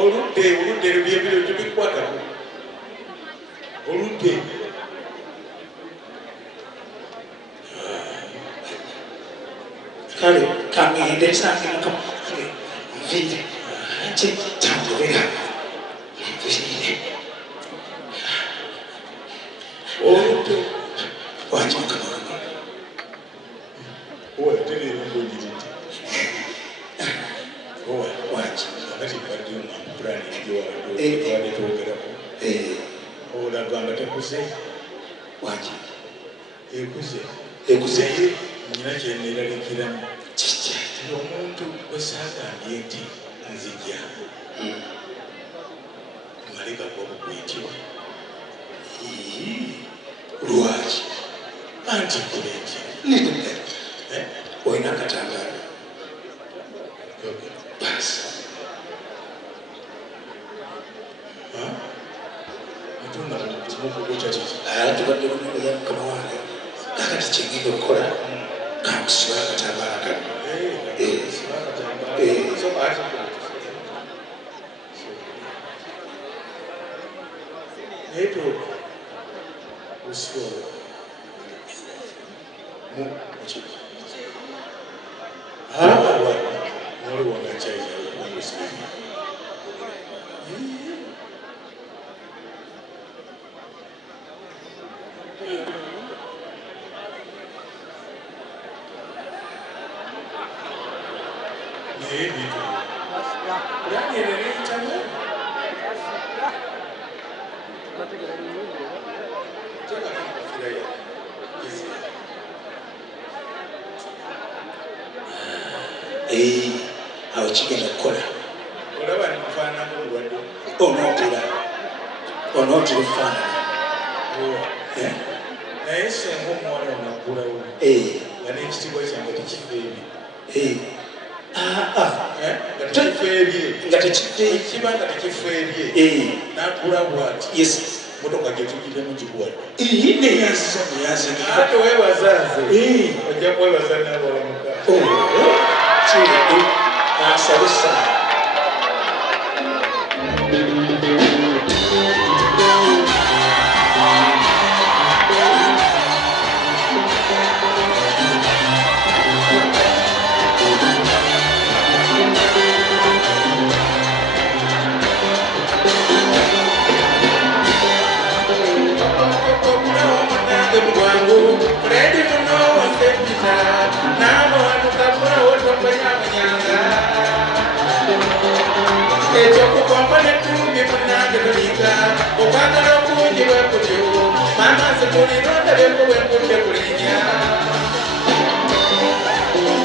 oludde byebiro tebikwatako oludde kale kangende sangirako nvire kyetangobera nvire oludde wangi mukamanga owatererongojiriti wangi akati badde omapulani ejowadde twogerako olaganga tekuze wangi ekuzeyo nyina kyeneeralikiramu omuntu bwesaagambye nti nzija malekako obugwitibwa lwaki anti kulenti nidde olina akatangaala basi atunda kimukugoca kiki tubadde bunoya mukama wange kakati kyengenda okukola kankusiba akatambaala kano eto usiwa mu waliwo nga kyaiausimi naye bitu yanyerereitana awo kigenda kukola olaba nfaanako olwadde onootera okufaanana naye senga omuwala onagulawo nga n'ekitibwa kyange tekifa ebye kiba nga tekifa ebye nagula bwati motoka gyetugiremu gikuwadde ate weebazaaze ojja kwebaza n'abalamuka kiwadde nasabe essaawa ekyokukomba netumbi munange tulinga okwagala okungi bwekutyo mama nzikulirondabeko bwenkudde kulinya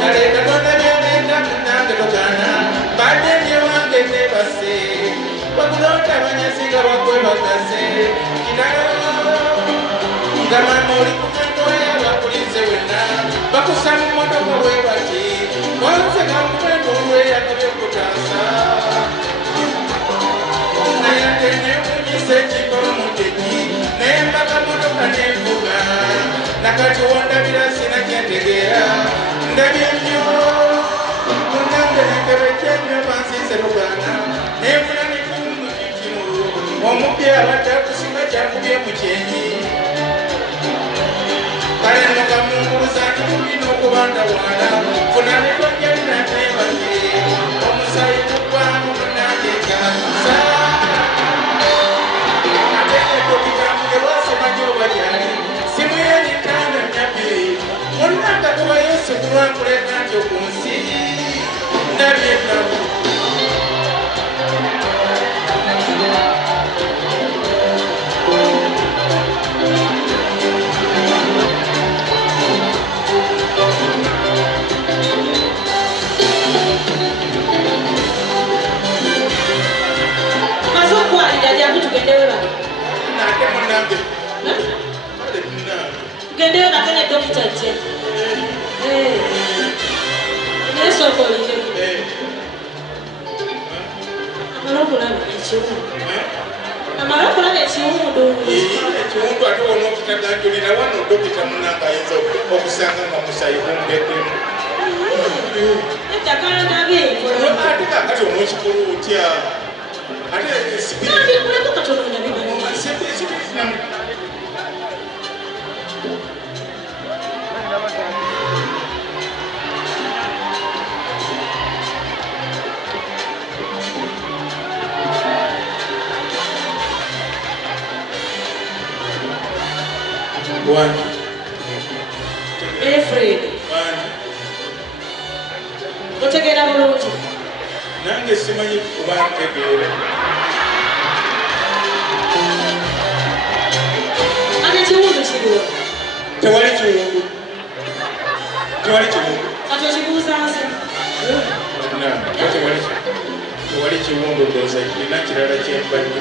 kale katonda byaleeta munange togana badde ndye wange nebase bakulonda abanyaziga bakwebagase kirala nga mama oli kumwendoya bakulize wenna bakusa mu motoka webati wanseka mumwendo olweyakabyokutaasa nembaka motoka nembuga nakati wondabira sina kyentegeera ndabye nnyo munange nekebekyenyo bansiise lugana nenfuna mikundu kikimu omubbi abadde akusinga kyakubye mu kyenyi kale nokamunguluza nti mubina okubandawala funa bitonjalinatebake omusayi mugwamu munange kyakusa olunanga kuba yesu kulwankuleka ntyo ku nsi ndabyenaku maze okwalira lyangu tugendewe bano nate munange tugendewe nate ne dokita je naye sooka oliremu amala okulaba ekiwundu amala okulaba ekiwundu ekiwundu ate wona okitaganjulira wano dokita munange ayinza okusanga nga musayi gumbeddemu Etakandabe. Ate kakati omwekikulu otya. Ate esipiri. Kandi kuleko katono ndabiba. One. Efred. One. Otegera bulungi. Nange simanyi kuba ntegeera. Ate kiwundu kiriwo. Tewali kiwundu. Tewali kiwundu. Kati okibuuza nsi. Tewali kiwundu ndowooza kirina kirala kyembadde.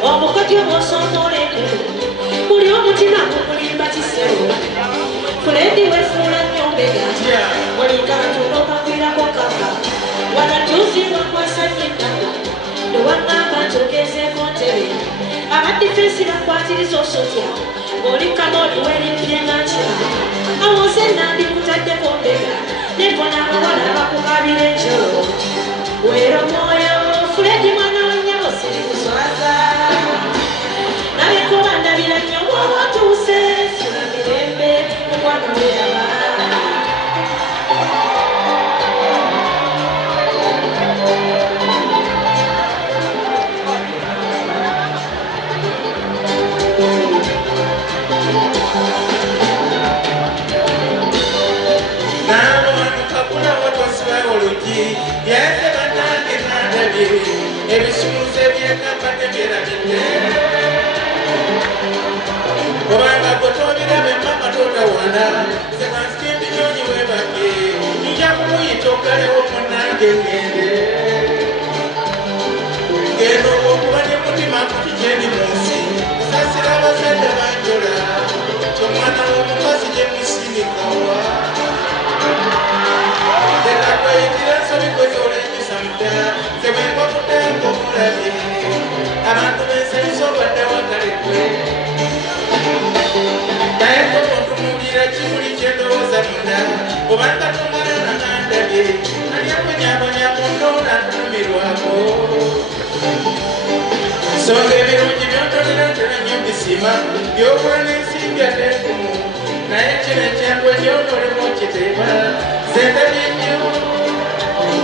Omukotyo bw'osomoleko buli omutima gukulimba kisewo Fuledi wefuula nyombega olinga katono kakwirako kaka wanatuuzibwa kwasanye ddako newagamba nti ogezeeko ntebe abadifensi bakwatiriza osotya ng'oli kamoli werimpye nga nkira awo nze nandikutaddeko mbega nepona abawala abakukabira enjolo weero mwoyo Fuledi mwana wanyabo siri kuswaza nabikoba ndabira nnyo bw'oba otuuse sula mirembe mukwano weraba Yaze banange nandabye ebisuuze byekambadde byerabidde obanga gwe tobirabe mama totawana sebansikindi nyonyi webake nja kumuyita okalewo munange ngende ngendo okuba ne mutima kukikyendi mu nsi sasira abazadde banjola kyomwana w'omukazi gye musindikawa Tekakuyitira nsobi kwezolenyusa mudala sebwengwa kutengo omulabye abantu b'ensanyusa obadde wagalekwe naye komutunuulira kimuli kyendowooza munda obanga tongana nandabye alyakwenyagonya munda onatunumirwako nsonga ebirungi byontonera ntera nnyo bisima byobula n'ensimbi atenkumu naye kino ekyangwe gyonolemu okiteeba zendabye nnyo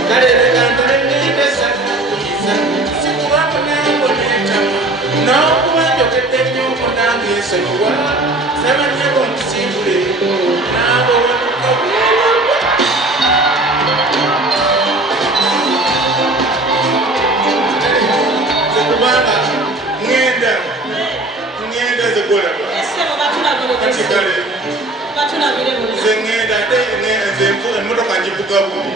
kaleleka ntoleŋŋenda esakkuyiza sikuba munango n'entama n'okuba njokedde nnyo omunange ensonyiwa saba nnyabo nkusiibule naabo wanukabwelwa zekubanga ŋŋenda zegolaba kati kale nze ŋŋenda ate nze emmotoka ngivuga bubi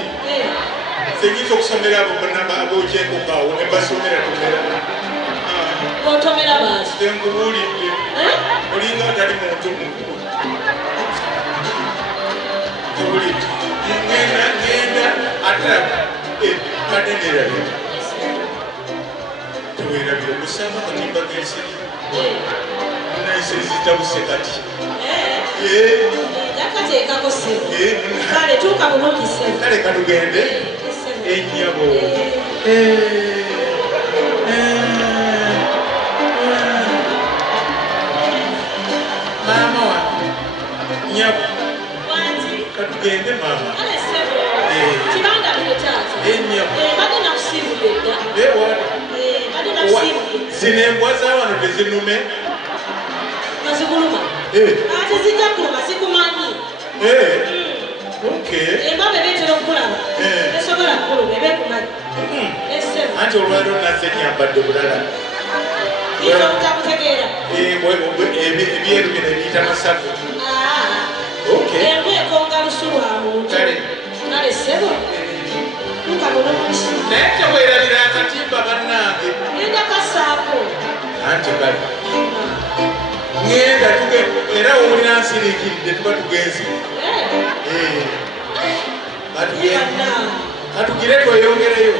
nze nyinza okusomera abo bonna abokyenkokaawo ne basomera otomera baasi tenkubuulidde olinga atali muntu tebulidde ŋŋenda ate kadde neerabye teweerabye okusamba katimba g'ensiri naensiri zitabuse kati jakateekako ssebo kale tuuka bulungi ssebo kale katugende ennyabo maama wa nyabo katugende maama kale ssebo kibanda bino taata ennyabo badde nakusiibula edda badde nakusiibula zino embwa zawano tezinume naziguluma ate zijja kuluma zikumanyi embabe beetera okulaba esobola kukuluma ebekumanyi essebo anti olwaliro nazze nyambadde bulala ira obutakutegeera ebyeru bino ebiyita masavu envu ekonga lusu lwa muntu kale ssebo tuka naye weerabira akatimba bannange anti kale ŋŋenda era owulira nsiriikiridde tuba tugenzi katugire tweyongereyo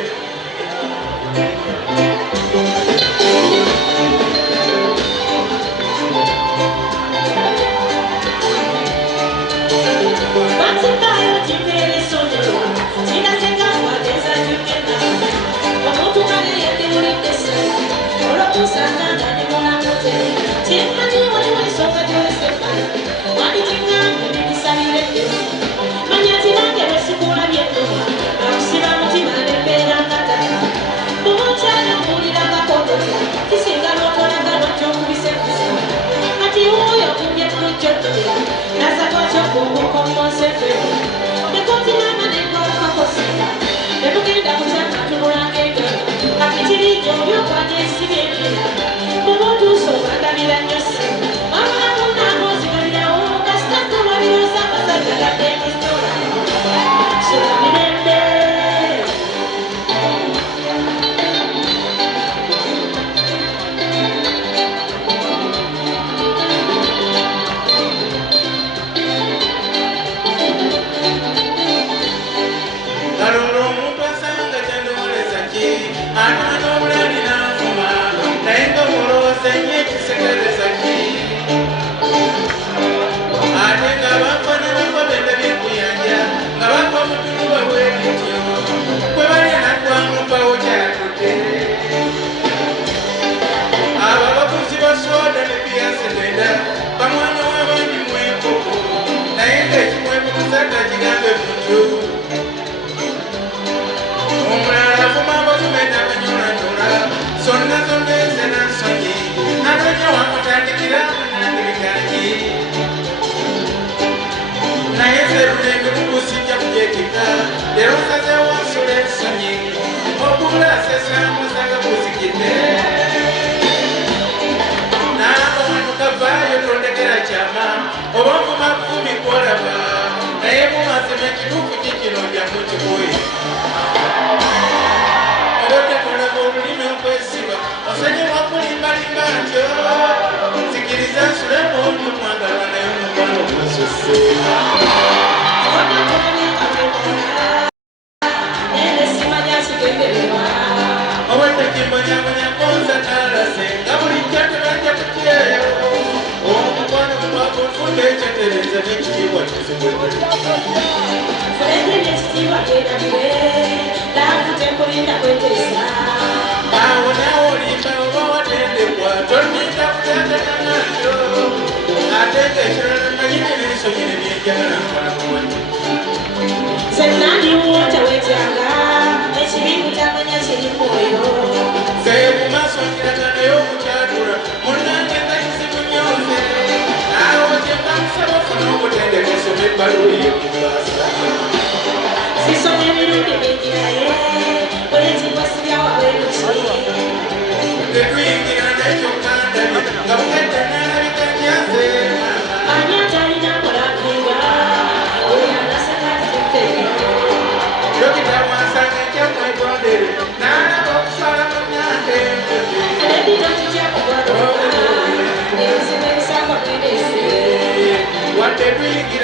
what they bring